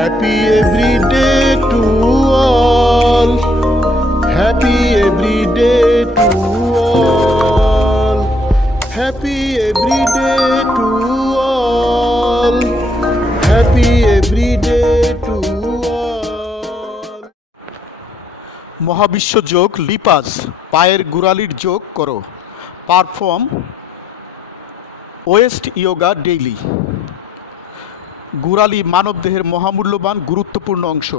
Happy every day to all. Happy every day to all. Happy every day to all. Happy every day to all. মহাবিশ্ব যোগ লিপাস পায়ের গোড়ালির যোগ করো। Perform West yoga daily. গোড়ালি মানবদেহের মহামূল্যবান গুরুত্বপূর্ণ অংশ।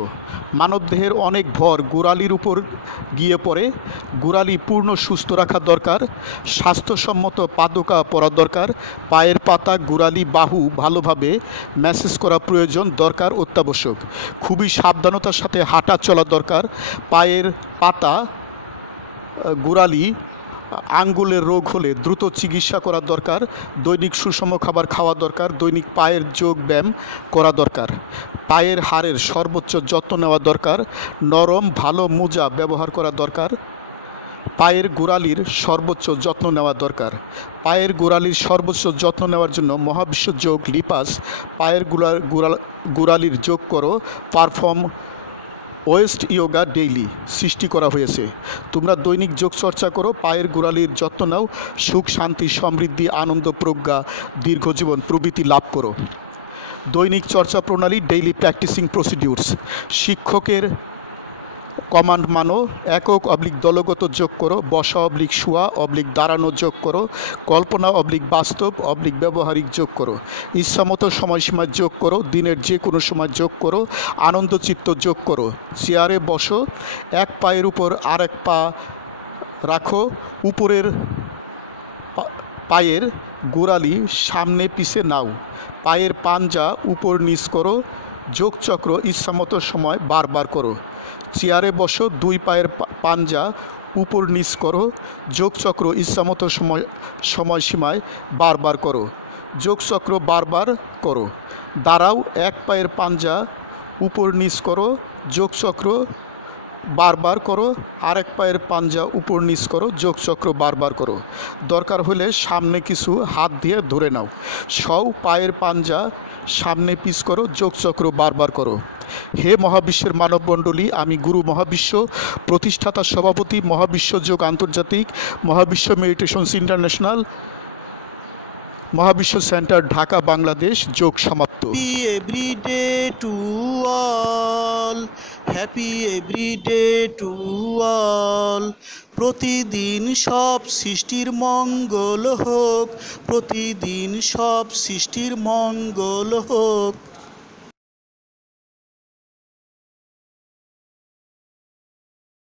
মানবদেহের অনেক ভর গোড়ালির উপর গিয়ে পড়ে। গোড়ালি পূর্ণ সুস্থ রাখা দরকার। স্বাস্থ্যসম্মত পাদুকা পরা দরকার। পায়ের পাতা, গোড়ালি, বাহু ভালোভাবে ম্যাসেজ করা প্রয়োজন, দরকার, অত্যাবশ্যক। খুবই সাবধানতার সাথে হাঁটা চলা দরকার। পায়ের পাতা, গোড়ালি, আঙ্গুলের রোগ হলে দ্রুত চিকিৎসা করা দরকার। দৈনিক সুষম খাবার খাওয়া দরকার। দৈনিক পায়ের যোগ ব্যায়াম করা দরকার। পায়ের হাড়ের সর্বোচ্চ যত্ন নেওয়া দরকার। নরম ভালো মোজা ব্যবহার করা দরকার। পায়ের গোড়ালির সর্বোচ্চ যত্ন নেওয়া দরকার। পায়ের গোড়ালির সর্বোচ্চ যত্ন নেওয়ার জন্য মহাবিশ্ব যোগ লিপাস পায়ের গোড়ালির যোগ করো। পারফর্ম ওয়েস্ট ইয়োগা ডেইলি সৃষ্টি করা হয়েছে। তোমরা দৈনিক যোগ চর্চা করো, পায়ের গোড়ালির যত্ন নাও, সুখ শান্তি সমৃদ্ধি আনন্দ প্রজ্ঞা দীর্ঘজীবন প্রভৃতি লাভ করো। দৈনিক চর্চা প্রণালী ডেইলি প্র্যাকটিসিং প্রসিডিউরস। শিক্ষকের কমান্ড মানো। একক অবলিক দলগত যোগ করো। বসা অবলিক শোয়া অবলিক দাঁড়ানো যোগ করো। কল্পনা অবলিক বাস্তব অবলিক ব্যবহারিক যোগ করো। ইচ্ছামতো সময়সীমা যোগ করো। দিনের যে কোনো সময় যোগ করো। আনন্দচিত্ত যোগ করো। চেয়ারে বসো, এক পায়ের উপর আরেক পা রাখো। উপরের পায়ের গোড়ালি সামনে পিছে নাও। পায়ের পাঞ্জা উপর নিচ করো। যোগচক্র ইচ্ছামতো সময় বারবার করো। চেয়ারে বসো, দুই পায়ের পাঞ্জা উপর নিচ করো। যোগচক্র ইচ্ছামতো সময়সীমায় বারবার করো। যোগচক্র বারবার করো। দাঁড়াও, এক পায়ের পাঞ্জা উপর নিচ করো। যোগচক্র বারবার করো। আরেক পায়ের পাঞ্জা উপর নিচ করো। যোগচক্র বারবার করো। দরকার হলে সামনে কিছু হাত দিয়ে ধরে নাও। সও, পায়ের পাঞ্জা সামনে পিছ করো। যোগচক্র বারবার করো। হে মহাবিশ্বের মানবমণ্ডলী, আমি গুরু মহাবিশ্ব প্রতিষ্ঠাতা সভাপতি মহাবিশ্ব যোগ আন্তর্জাতিক, মহাবিশ্ব মেডিটেশনস ইন্টারন্যাশনাল, মহাবিশ্ব সেন্টার, ঢাকা, বাংলাদেশ। যোগ সমাপ্ত। Happy every day to all. Happy every day to all. প্রতিদিন সব সৃষ্টির মঙ্গল হোক। প্রতিদিন সব সৃষ্টির মঙ্গল হোক।